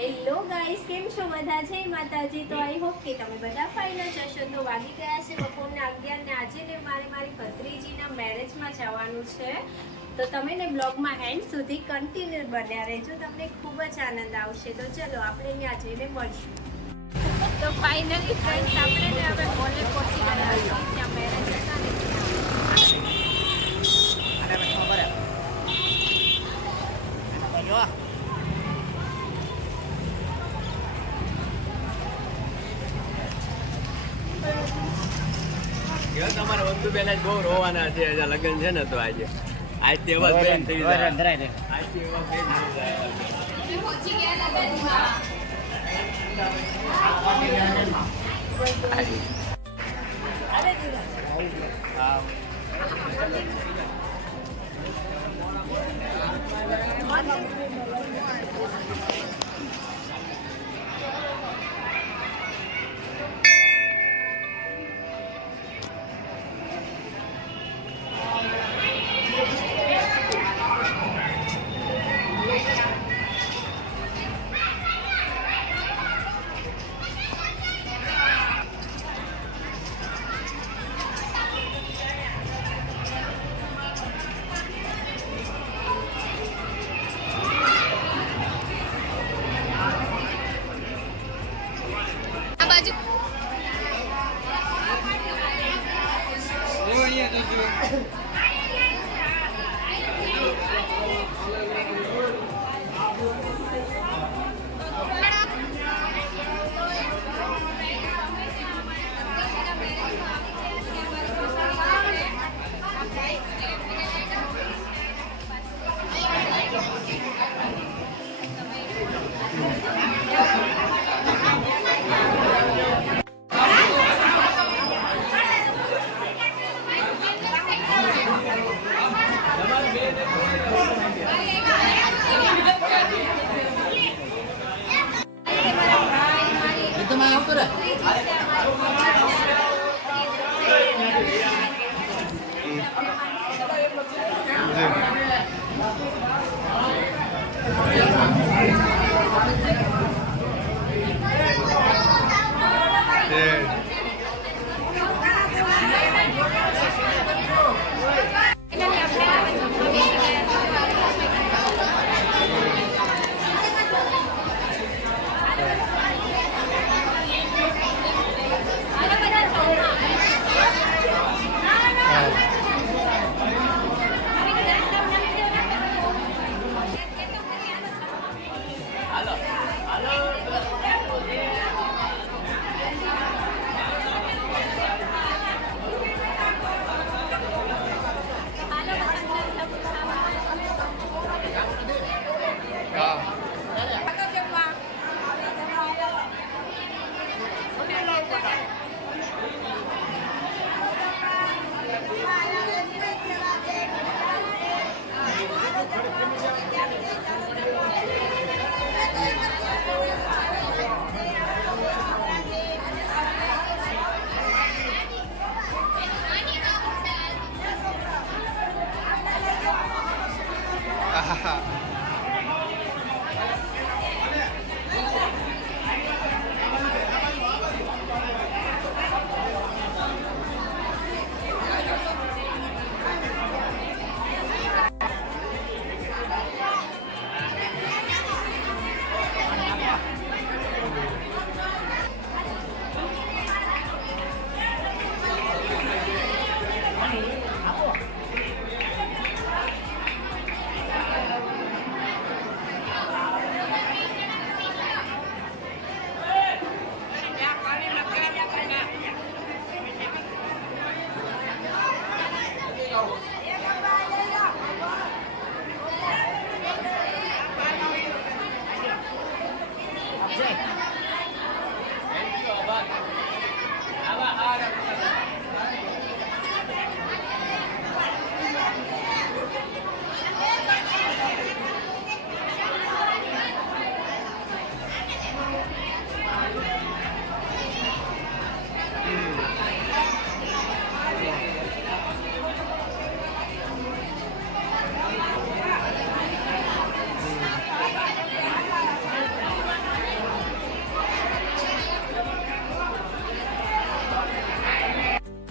Hello guys, કેમ છો બધા? જય માતાજી। તો આઈ હોપ કે તમે બધા ફાઇન જ હશો। તો વાગી ગયા છે બપોરના 11 ને આજે ને મારી ભત્રીજીના મેરેજમાં જવાનું છે। તો તમે ને બ્લોગમાં એન્ડ સુધી કન્ટિન્યુ બન્યા રહેજો, તમને ખૂબ જ આનંદ આવશે। તો ચલો આપણે ત્યાં જઈને મળશું। તો ફાઇનલી ફ્રેન્ડ્સ, આપણે ને હવે મોલે પહોંચી ગયા છીએ ત્યાં મેરેજ હતા ને તમારા વસ્તુ પહેલા જ બહુ રોવાના છે, લગ્ન છે ને, તો આજે આજ તેવા બેન થઈ જાય, આજ તેવા બેન થઈ જાય।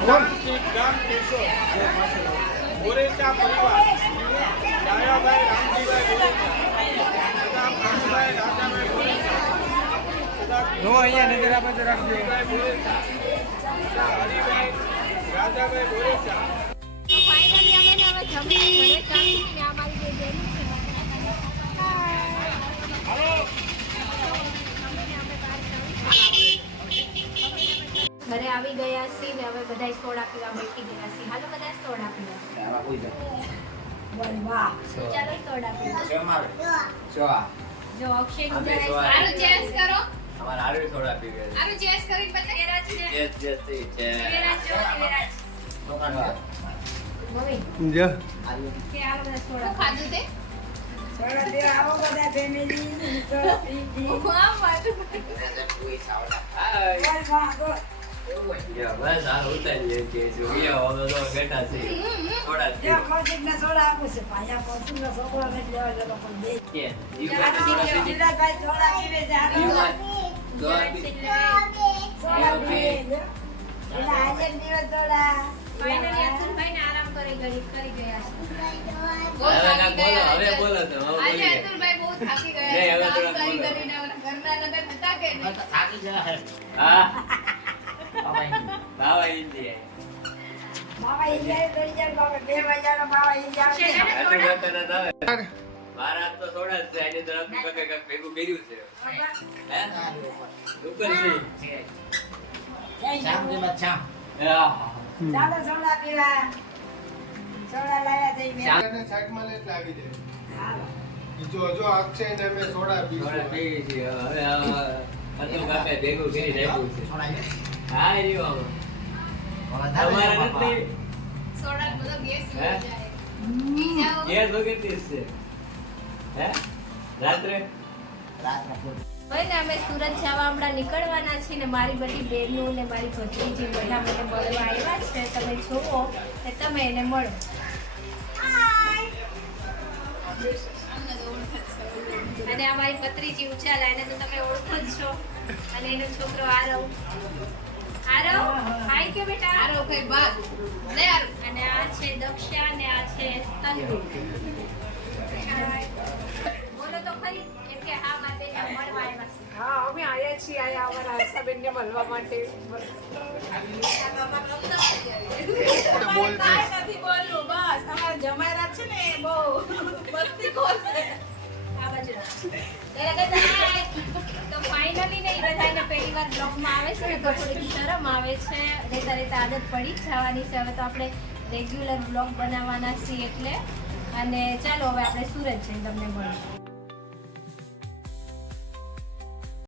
ગામ કેશોદ ગોરેચા પરિવાર ડાયાભાઈ રામજીભાઈ ગોરેચા તથા ભાનુભાઈ રાજાભાઈ ગોરેચા જો અહીંયા નજર આપે તો રાખજો. ગોરેચા તથા હરિભાઈ રાજાભાઈ ગોરેચા. તો ફાઇનલી અમે ને હવે જમીને ઘરે કાઢી ને અમારી જે બેન છે ઘરે આવી ગયા છીએ ને હવે બધા સોડા પીવા બેઠી ગયા છીએ. હાલો બધા સોડા પીવા. ચાલો સોડા પીવા. જો અક્ષય અમે ગુજરાત સોડા સારું ચેસ કરો. અમારે આરવી સોડા પી ગયા આરું ચેસ કરીને બધા કેરા છે. ચેસ ચેસ થઈ છે કેરા જો કેરા. મમ્મી જો કે આલો બધા સોડા ખાધું તે બસ હાલ ઉતારીએ કે જોઈએ હવે તો બેઠા છે સોડા પીવા. કે જીવ માટે સોડા પી ફાઇનલી અતુલભાઈ ને આરામ કરી ગયા છે. હવે બોલો તો હવે આજે બોલીએ. અતુલભાઈ બહુ થાકી ગયા નહીં, હવે કામ થોડાક કરી બોલો. કરીને ઓલા ઘરના લગન હતા કે નહીં? હા બાવા હિન્દી આટલું કરતા નતા આવે. મારા હાથ તો સોડા જ છે એની તરફ કંઈક ભેગું કર્યું છે હે ઉપર છે હા. અને સાઈડમાં લઈ એટલે આવી જાય. જો અક્ષય ને અમે સોડા સોડા પીશું. પીવી છે હવે અતુલ કાકા ભેગું કરી નાખ્યું છે હા એ રહ્યું તમારા નથી સોડા બધો ગેસ હે? ઉડી જાય. પી જાઓ. ગેસ વગર છે હે રાત્રે હવે ને અમે સુરત જવા હમણાં નીકળવાના છીએ ને મારી બધી બહેનો ને મારી ભત્રીજી બધા મને મળવા આવ્યા છે. તમે જોવો ને તમે એને મળો. અમને તો ઓળખ જ છે. અને અમારી ભત્રીજી ઉજાલા એને તો તમે ઓળખો જ છો. અને એનો છોકરો આરવ હાય કે બેટા આરો ભાઈ બાગ. લે આરો. અને આ છે દક્ષા ને આ છે તન્વી. બોલો તો ખરી કેમ કે આ મારે બેન મળવા આવ્યા છે. હા અમે આયા છીએ અમારા આશાબેનને મળવા માટે કાંઈ નથી બોલવું બસ અમારા જમાયરા છે ને એ બહુ મસ્તીખોર છે. આ બાજુ તો ફાઇનલી ને એ બધાને પહેલી વાર બ્લોગમાં આવે છે ને તો થોડીક શરમ આવે છે. રહેતા રહેતા આદત પડી જ જવાની છે. હવે તો આપણે રેગ્યુલર બ્લોગ બનાવવાના છીએ એટલે. અને ચાલો હવે આપણે સુરત જઈને તમને મળીશું.